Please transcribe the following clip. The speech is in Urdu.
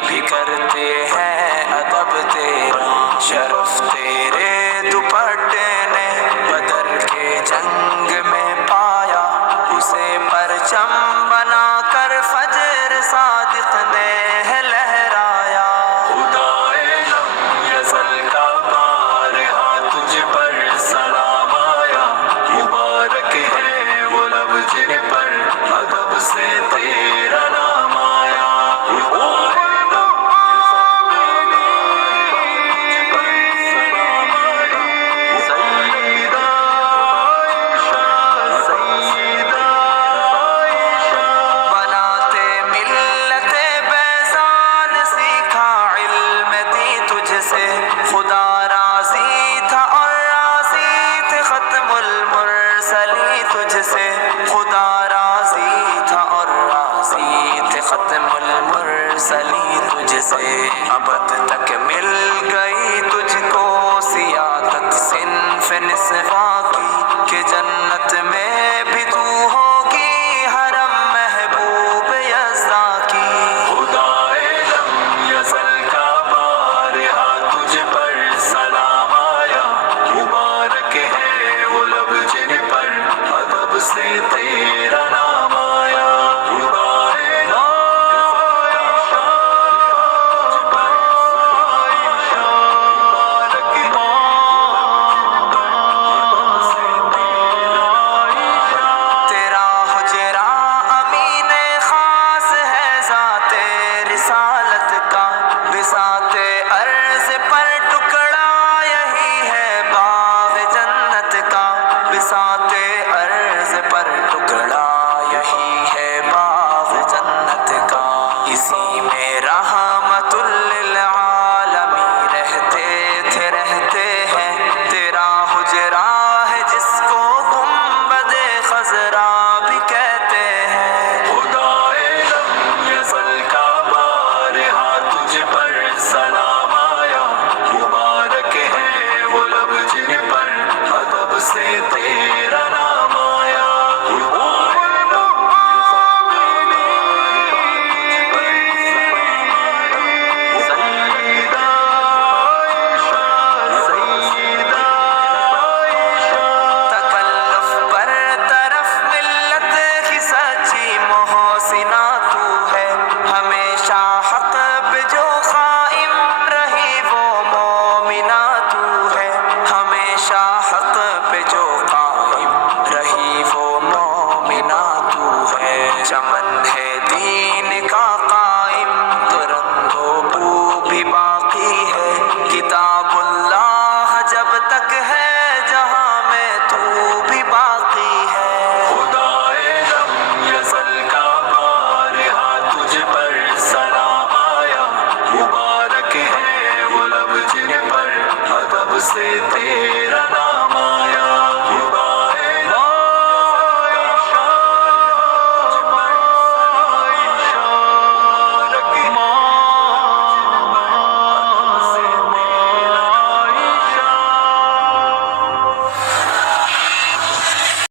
بھی کرتے ہیں ادب تیرا، شرف تیرے دوپٹے نے بدر کے جنگ میں پایا، اسے پرچم بنا کر فجر صادق نے ہے لہرایا۔ خدائے لم یزل کا بارہا تجھ پر سلام آیا، مبارک ہے وہ لب جن پر ادب سے تیرا نام آیا۔ بناتے ملت بیزان سیکھا علم دی تجھ سے، خدا راضی تھا اور راضی تھے ختم المرسلی تجھ سے، خدا راضی تھا اور راضی تھے ختم المرسلی تجھ سے۔ ابد تک مل گئی تجھ کو سیادت صنف نسواں کی، کہ جنت میں بھی تو ہوگی حرم محبوب یزداں کی۔ خدائے لم یزل کا بارہا تجھ پر سلام آیا، مبارک ہے وہ لب جن پر ادب سے تیرا نام آیا۔ تیرا حجرا امین خاص ہے ذات رسالت کا، بساط